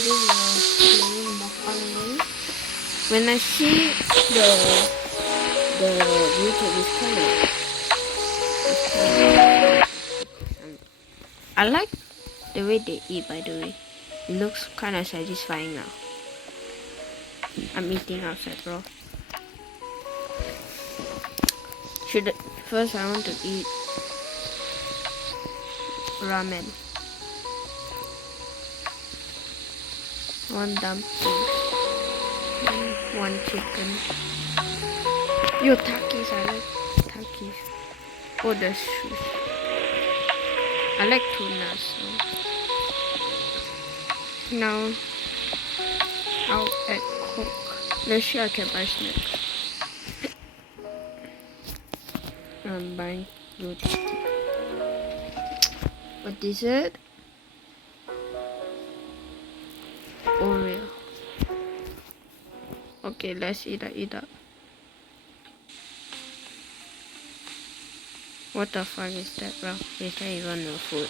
playing Mukbang game. When I see the YouTube is I like the way they eat, by the way. It looks kind of satisfying now. I'm eating outside, bro. First I want to eat ramen. One dumpling. One chicken. Yo, takis, I like takis. Oh, the shoes. I like tuna, so now I'll add Coke. Let's see, I can buy snacks. I'm buying good. What is it? Oreo. Okay, let's eat that. What the fuck is that, bro? Is that even no food?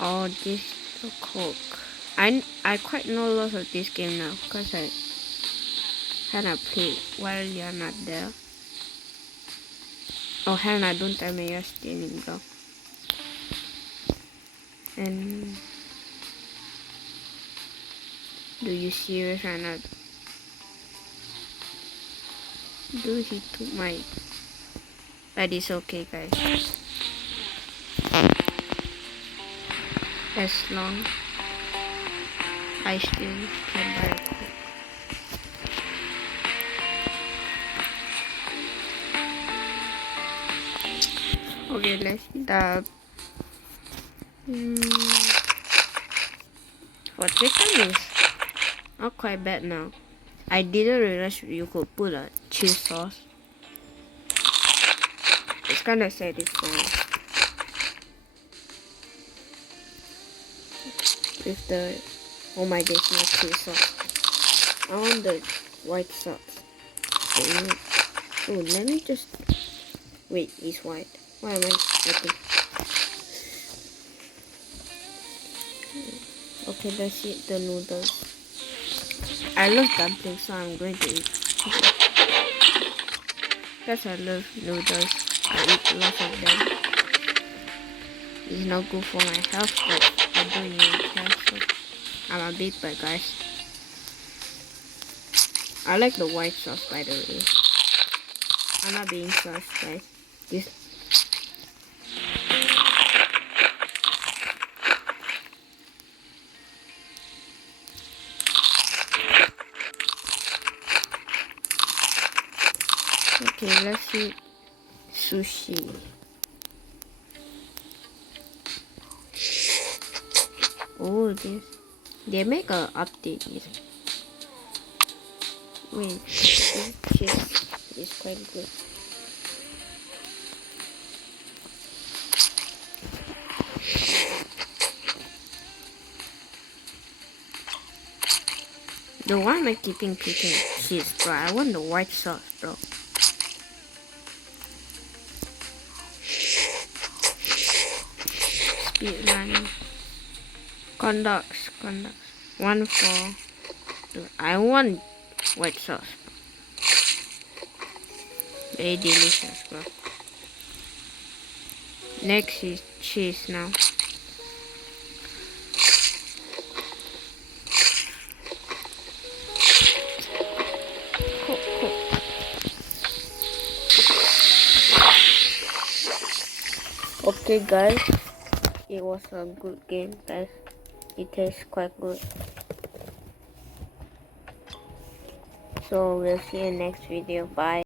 Oh, this the Coke. I quite know lots of this game now, cause I kinda play while you're not there. Oh, Hannah, don't tell me you're stealing, bro. And do you serious or not? Dude, he took my. But it's okay, guys. As long I still can buy a Coke. Okay, let's eat that. For chicken is not quite bad now. I didn't realize you could put a cheese sauce. It's kind of satisfying. With the, oh my, there's no cheese sauce. I want the white sauce. Oh, let me just, wait, it's white. Why am I open? Okay, let's eat the noodles. I love dumplings, so I'm going to eat. Because I love noodles, I eat lots of them. It's not good for my health, but I don't even care, so I'm a big boy, guys. I like the white sauce, by the way. I'm not being sauce, guys. This. Okay, let's eat sushi. Oh, this. They make a update. Wait, this cheese is quite good. The why am I keeping picking cheese, bro? I want the white sauce, bro. Speed run. Conducts. 1 for 2. I want white sauce. Very delicious, bro. Next is cheese now. Okay, guys, it was a good game, guys. It tastes quite good. So we'll see you next video. Bye.